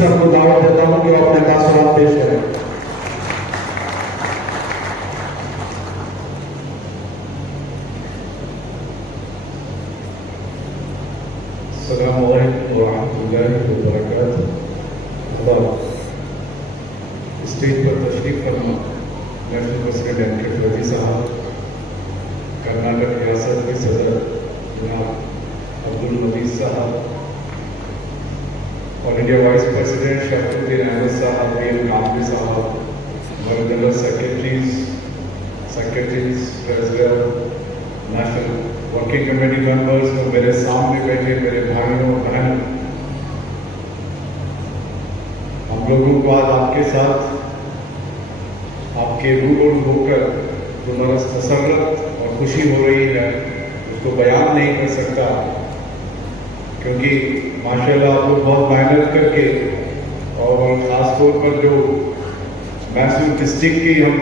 Sir को दावत देता हूं कि अपने तासुरात पेश करें। अस्सलामु अलैकुम व रहमतुल्लाहि व बरकातुहू। स्टेज पर तशरीफ फरमा नेशनल प्रेसिडेंट एम.के. फौजी साहब, कर्नाटक रियासत के सदर जनाब Abdul Majeed sahab, all India vice president Shafquddin Ahmad sahab, PM Kamri sahab, हमारे general secretaries, president, national working committee members और मेरे सामने बैठे मेरे भाइयों और बहनों, हम लोगों को आज आपके साथ आपके रूबरू होकर जो मसरत और खुशी हो रही है उसको बयान नहीं कर सकता, क्योंकि माशाल्लाह आप लोग बहुत मेहनत करके और ख़ास तौर पर जो मैसूर डिस्ट्रिक्ट की हम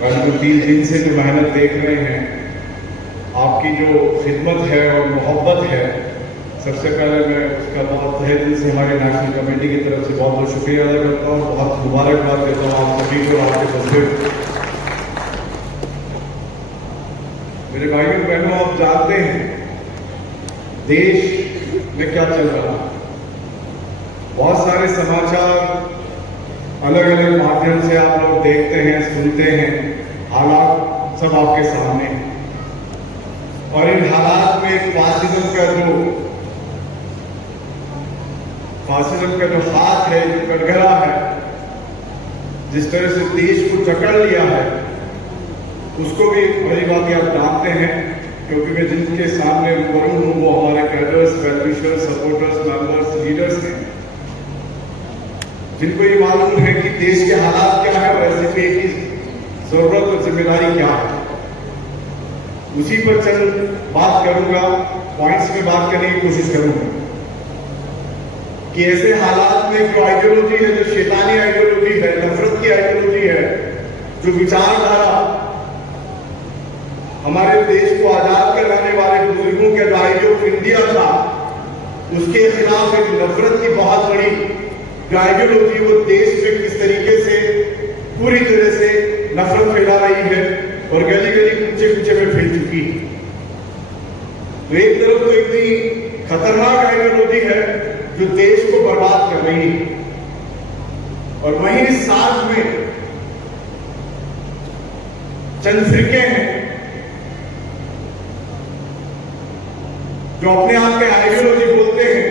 गाजीपुर 3 दिन से जो मेहनत देख रहे हैं, आपकी जो खिदमत है और मोहब्बत है, सबसे पहले मैं उसका बहुत तहे दिल से हमारे नेशनल कमेटी की तरफ से बहुत बहुत शुक्रिया अदा करता हूँ, बहुत मुबारकबाद देता हूँ आप सभी को आपके बच्चे। मेरे भाइयों बहनों, आप जानते हैं देश में क्या चल रहा है। बहुत सारे समाचार अलग अलग माध्यम से आप लोग देखते हैं, सुनते हैं, हालात सब आपके सामने हैं। और इन हालात में फासिज्म का जो हाथ है, जो कटघरा है, जिस तरह से देश को जकड़ लिया है, उसको भी बड़ी बात आप जानते हैं, क्योंकि मैं जिनके सामने रूबरू हूं वो हमारे cadres, well-wishers, supporters, members, leaders हैं, जिनको ये मालूम है कि देश के हालात क्या है और ऐसे की जरूरत और जिम्मेदारी क्या है। उसी पर चल बात करूंगा, पॉइंट्स में बात करने की कोशिश करूंगा कि ऐसे हालात में जो आइडियोलॉजी है, जो शैतानी आइडियोलॉजी है, नफरत की आइडियोलॉजी है, जो विचारधारा हमारे देश को आजाद कराने वाले बुजुर्गों का जो आइडिया ऑफ इंडिया था, उसके खिलाफ एक नफरत की बहुत बड़ी जो आइडियोलॉजी वो देश में किस तरीके से पूरी तरह से नफरत फैला रही है और गली गली कुचे कुचे में फैल चुकी है। तो एक तरफ तो इतनी खतरनाक आइडियोलॉजी है जो देश को बर्बाद कर रही है, और वहीं साथ में चंद फिरके हैं जो अपने आप के आइडियोलॉजी बोलते हैं,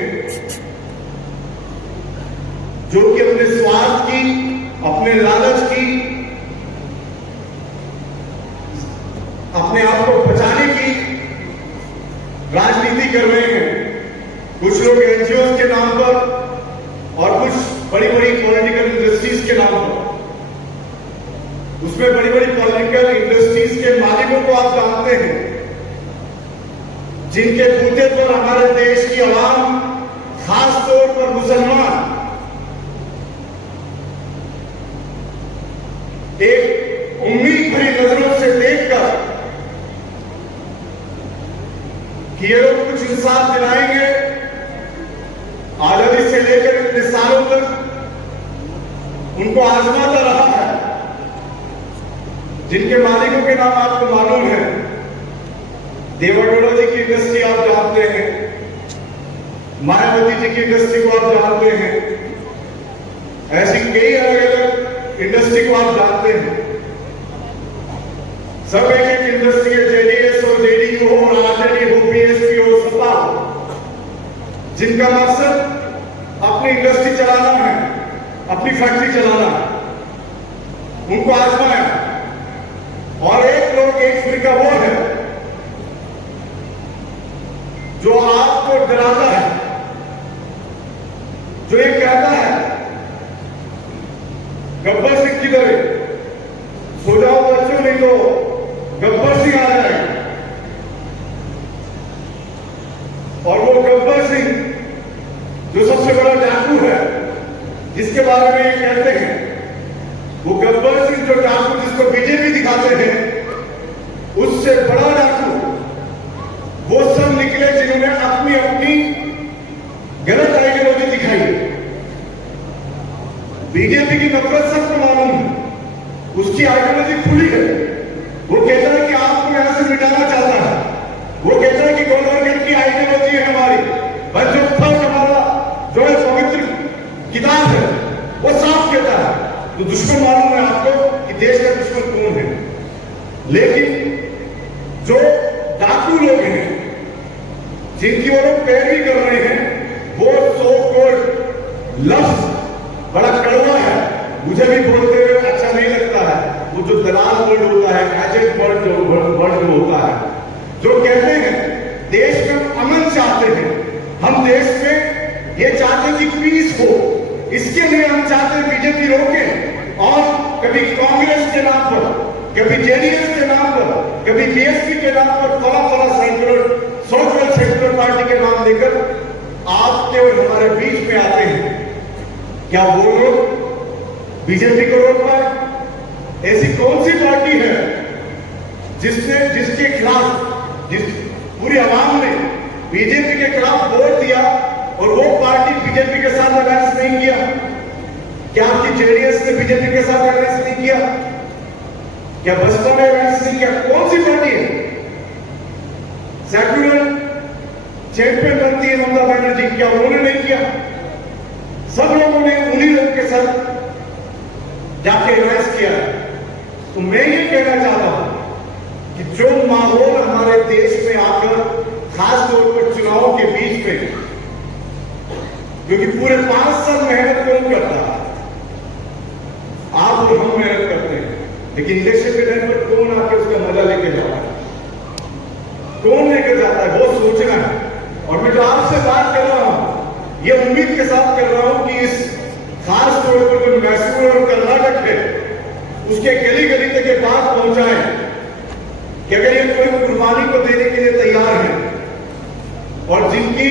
जो कि अपने स्वार्थ की, अपने लालच की, अपने आप को बचाने की राजनीति कर रहे हैं। कुछ लोग एनजीओ के नाम पर और कुछ बड़ी बड़ी पॉलिटिकल इंडस्ट्रीज के नाम पर, उसमें बड़ी बड़ी पॉलिटिकल इंडस्ट्रीज के मालिकों को आप जानते हैं, जिनके बूते पर हमारे देश की आवाम, खास तौर पर मुसलमान, एक उम्मीद भरी नजरों से देखकर कि ये लोग कुछ इंसाफ दिलाएंगे, आजादी से लेकर इतने सालों तक उनको आजमाता रहा है, जिनके मालिकों के नाम आपको मालूम है। देवेगौड़ा जी की इंडस्ट्री आप जानते हैं, मायावती जी की इंडस्ट्री को आप जानते हैं, ऐसी कई अलग अलग इंडस्ट्री को आप जानते हैं। सब एक एक इंडस्ट्री है, जेडीएस हो, जेडीयू हो, आरजेडी हो, बीएसपी हो, सपा हो, जिनका मकसद अपनी इंडस्ट्री चलाना है, अपनी फैक्ट्री चलाना है, उनको आजमाया। और एक लोग, एक फिरका वो है जो आपको डराता है, जो ये कहता है गब्बर सिंह किधर है, सो जाओ बच्चों, नहीं तो गब्बर सिंह आ जाएगा। और वो गब्बर सिंह जो सबसे बड़ा डाकू है, जिसके बारे में ये कहते हैं, वो गब्बर सिंह जो डाकू जिसको बीजेपी दिखाते हैं, उससे बड़ा डाकू वो सब निकले जिन्होंने अपनी अपनी गलत आइडियोलॉजी दिखाई। बीजेपी की नफरत सबको मालूम है, उसकी आइडियोलॉजी खुली है। वो कहता है कि आपको यहां से मिटाना चाहता है। वो कहता है कि गोलवर्गन की आइडियोलॉजी है हमारी, पर जो थर्ड हमारा जो है पवित्र किताब है वो साफ कहता है। तो दुश्मन मालूम है आपको कि देश का दुश्मन कौन है। लेकिन जो डाकू लोग हैं जिनकी वो लोग पैरवी कर रहे हैं, वो सो कोड लफ्ज बड़ा कड़वा है, मुझे भी बोलते हुए अच्छा नहीं लगता है। वो जो दलाल वर्ड होता है, एजेंट वर्ड जो होता है, जो कहते हैं देश में अमन चाहते हैं, हम देश में ये चाहते हैं कि पीस हो, इसके लिए हम चाहते हैं बीजेपी रोके। और कभी कांग्रेस के नाम पर, कभी जेडीएस के नाम पर, कभी बीएसपी के नाम पर थोड़ा सेक्युलर पार्टी के नाम लेकर आपके और हमारे बीच में आते हैं। क्या वो लोग बीजेपी को रोक पाए? ऐसी कौन सी पार्टी है जिसके खिलाफ जिस पूरी आवाम ने बीजेपी के खिलाफ वोट दिया और वो पार्टी बीजेपी के साथ अलायंस नहीं किया? क्या आपकी जेडीएस ने बीजेपी के साथ अलायंस नहीं किया? क्या बसपा ने अलायंस नहीं किया? कौन सी पार्टी है? सेक्युलर चैंपियन बनती है ममता बनर्जी, क्या उन्होंने नहीं किया? सब लोगों ने उन्हीं लोगों के साथ जाके अलायंस किया। तो मैं ये कहना चाहता हूं कि जो माहौल हमारे देश में आकर खास तौर पर चुनाव के बीच में, क्योंकि पूरे 5 साल मेहनत कौन करता है? आप और हम मेहनत करते हैं, लेकिन इलेक्शन के टाइम पर कौन आके उसका मजा लेके जाता है? कौन लेकर जाता है? वो सोचना है। और मैं जो आपसे बात कर रहा हूं, ये उम्मीद के साथ कर रहा हूं कि इस खास तौर पर जो मैसूर और कर्नाटक है, उसके गली गली तक ये बात पहुंचाए कि अगर ये कोई कुर्बानी को देने के लिए तैयार है और जिनकी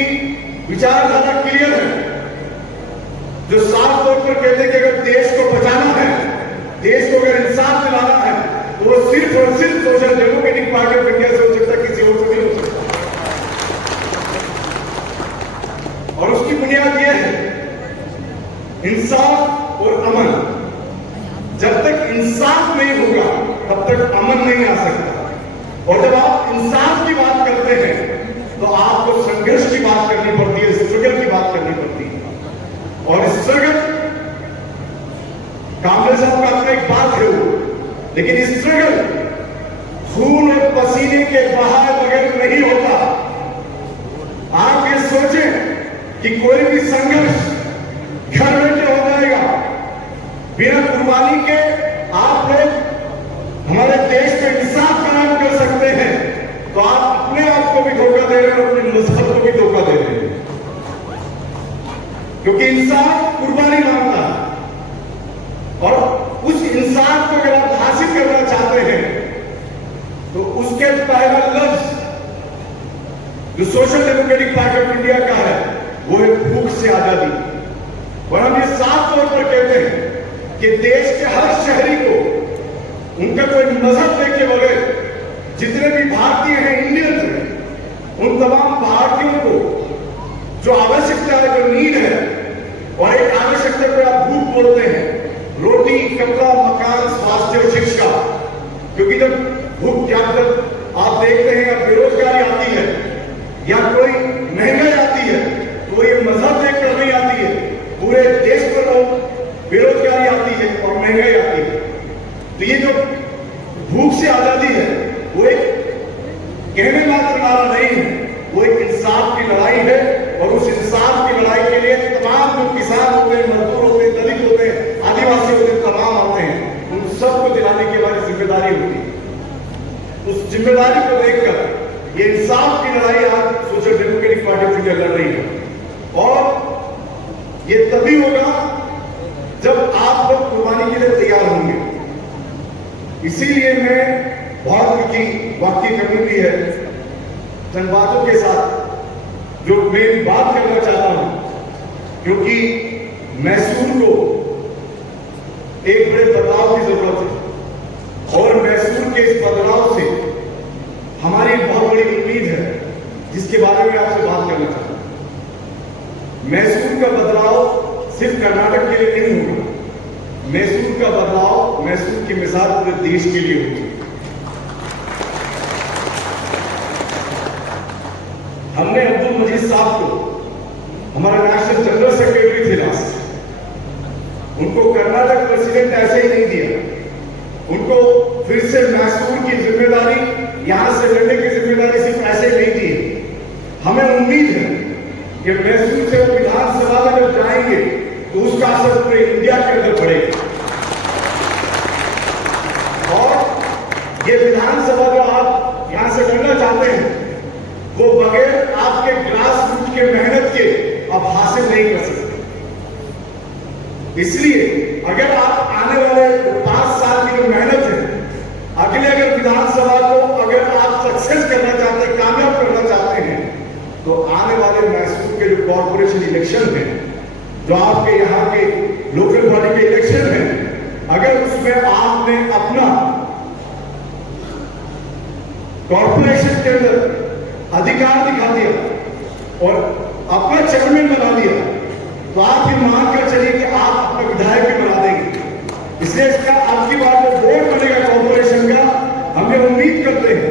विचारधारा क्लियर है, जो साफ तौर पर कहते हैं कि अगर देश को बचाना है, देश को अगर इंसाफ दिलाना है, तो वो सिर्फ और सिर्फ social democratic party of India से हो सकता, किसी और से नहीं हो सकता। और उसकी बुनियाद यह है इंसाफ और अमन। जब तक इंसाफ नहीं होगा तब तक अमन नहीं आ सकता। और जब आप इंसाफ की बात करते हैं तो आपको संघर्ष की बात करनी पड़ती है, स्ट्रगल की बात करनी पड़ती है। और स्ट्रगल कांग्रेस साहब का अपना एक बात है वो, लेकिन स्ट्रगल खून और पसीने के बहाव बगैर नहीं होता। आप ये सोचें कि कोई भी संघर्ष घर बैठे हो जाएगा बिना कुर्बानी के। आप लोग हमारे देश में इंसाफ कायम कर सकते हैं, तो आप अपने आप को भी धोखा दे रहे हैं और अपने मजहब को भी धोखा दे रहे हैं, क्योंकि इंसाफ कुर्बानी मांगता है। और उस इंसाफ को अगर आप हासिल करना चाहते हैं तो उसके पहला लफ्ज जो social democratic party of India का है वो है भूख से आजादी। और हम ये साफ तौर पर कहते हैं कि देश के हर शहरी को उनका कोई मजहब देखे बगैर, जितने भी भारतीय हैं, इंडियन हैं, उन तमाम भारतीयों को जो आवश्यकता है, जो नीड है, और एक आवश्यकता को आप भूख बोलते हैं, रोटी, कपड़ा, मकान, स्वास्थ्य और शिक्षा। क्योंकि जब भूख जब आप देखते हैं या बेरोजगारी आती है या कोई महंगाई आती है, तो ये मजहब देखकर नहीं आती है, पूरे देश पर बेरोजगारी आती है और महंगाई आती है। तो ये जो भूख से आजादी है वो एक कहने मात्र नारा नहीं है, वो एक इंसाफ की लड़ाई है। और उस इंसाफ की लड़ाई के लिए तमाम जो किसान होते हैं, मजदूर होते हैं, दलित होते हैं, आदिवासी होते हैं, तमाम आते हैं, उन सबको दिलाने की हमारी जिम्मेदारी होती है। उस जिम्मेदारी को देखकर ये इंसाफ की लड़ाई आज social democratic party of India लड़ रही है। और ये तभी होगा जब आप लोग कुर्बानी के लिए तैयार होंगे। इसीलिए मैं बहुत की वाकई करनी भी है चंद बातों के साथ जो मैं बात करना चाहता हूं, क्योंकि मैसूर को एक बड़े बदलाव की जरूरत है और मैसूर के इस बदलाव से हमारी बहुत बड़ी उम्मीद है, जिसके बारे में आपसे बात करना चाहता हूं। मैसूर का बदलाव सिर्फ कर्नाटक के लिए नहीं होगा, मैसूर का बदलाव, मैसूर की मिसाल पूरे देश के लिए होती। हमने अब्दुल मजीद साहब को, हमारा नेशनल जनरल सेक्रेटरी थे लास्ट, उनको कर्नाटक प्रेसिडेंट ऐसे ही नहीं दिया, उनको फिर से मैसूर की जिम्मेदारी, यहां से लड़ने की जिम्मेदारी सिर्फ ऐसे नहीं दी। हमें उम्मीद है कि मैसूर से विधानसभा में जब जाएंगे तो उसका असर पूरे इंडिया के अंदर पड़ेगा। और ये विधानसभा जो आप यहां से लड़ना चाहते हैं, वो बगैर आपके ग्रास रूट के मेहनत के आप हासिल नहीं कर सकते। इसलिए अगर आप आने वाले 5 साल की जो मेहनत है, अगले अगर विधानसभा को अगर आप सक्सेस करना चाहते हैं, कामयाब करना चाहते हैं, तो आने वाले मैसूर के जो कॉर्पोरेशन इलेक्शन है, जो आपके यहाँ के लोकल बॉडी के इलेक्शन है, अगर उसमें आपने अपना कॉर्पोरेशन के अंदर अधिकार दिखा दिया और अपना चेयरमैन बना दिया, तो आप ये मान कर चलिए कि आप अपना विधायक भी बना देंगे। इसलिए इसका अब की बार जो बोर्ड बनेगा कॉर्पोरेशन का, हम ये उम्मीद करते हैं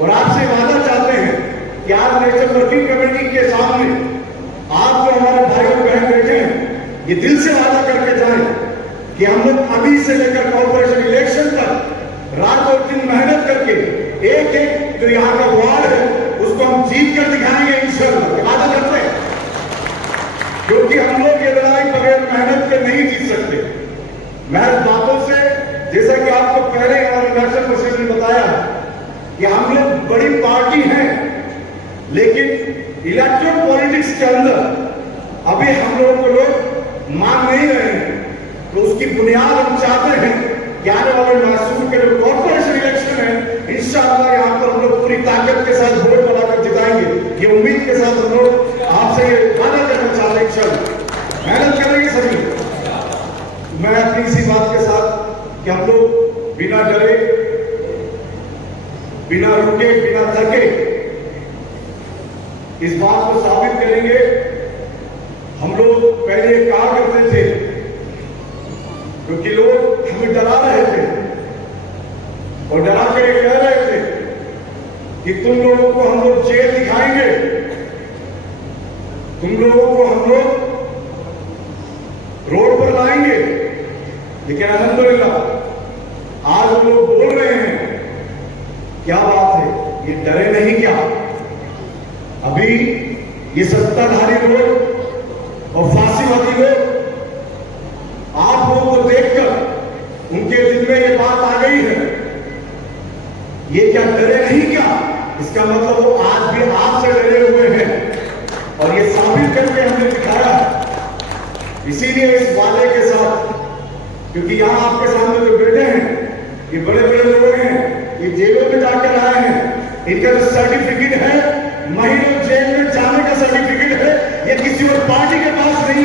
और आपसे वादा चाहते हैं कि आज नेशनल वर्किंग कमेटी के सामने आप जो हमारे भाई और बहन बैठे हैं, ये दिल से वादा करके जाए कि हम लोग अभी से लेकर कॉर्पोरेशन इलेक्शन तक रात और दिन मेहनत करके एक एक जो यहाँ का वार्ड है उसको हम जीत कर दिखाएंगे इंशाअल्लाह, वादा करते हैं। क्योंकि हम लोग ये लड़ाई बगैर मेहनत के नहीं जीत सकते। महज बातों से, जैसा कि आपको पहले हमारे नेशनल प्रेसिडेंट ने बताया कि हम लोग बड़ी पार्टी हैं, लेकिन इलेक्ट्रल पॉलिटिक्स के अंदर अभी हम लोगों को लोग मान नहीं रहे हैं। तो उसकी बुनियाद हम चाहते हैं कि आने वाले मैसूर के जो कॉर्पोरेशन इलेक्शन है, इंशाअल्लाह यहाँ पर हम लोग पूरी ताकत के साथ वोट बनाकर जिताएंगे। ये उम्मीद के साथ हम लोग आपसे ये वादा करना चाहते हैं, इंशाअल्लाह मेहनत करेंगे सभी। मैं अपनी इसी बात के साथ कि हम लोग बिना डरे, बिना रुके, बिना थके इस बात को साबित करेंगे। हम लोग पहले कहा करते थे, क्योंकि लोग हमें डरा रहे थे और डरा कर ये कह रहे थे कि तुम लोगों को हम लोग जेल दिखाएंगे, तुम लोगों को हम लोग रोड पर लाएंगे। लेकिन अल्हम्दुलिल्लाह आज हम लोग बोल रहे हैं, क्या बात है, ये डरे नहीं क्या? अभी ये सत्ताधारी लोग और फांसीवादी लोग आप लोगों को देखकर उनके दिल में ये बात आ गई है, ये क्या डरे नहीं क्या? इसका मतलब वो आज भी आपसे डरे हुए हैं और ये साबित करके हमने दिखाया। इसीलिए इस वादे के साथ, क्योंकि यहां आपके सामने जो बैठे हैं ये बड़े बड़े लोग हैं, ये जेलों में जाकर आए हैं, इनका जो सर्टिफिकेट है, महीनों जेल में जाने का सर्टिफिकेट है, ये किसी और पार्टी के पास नहीं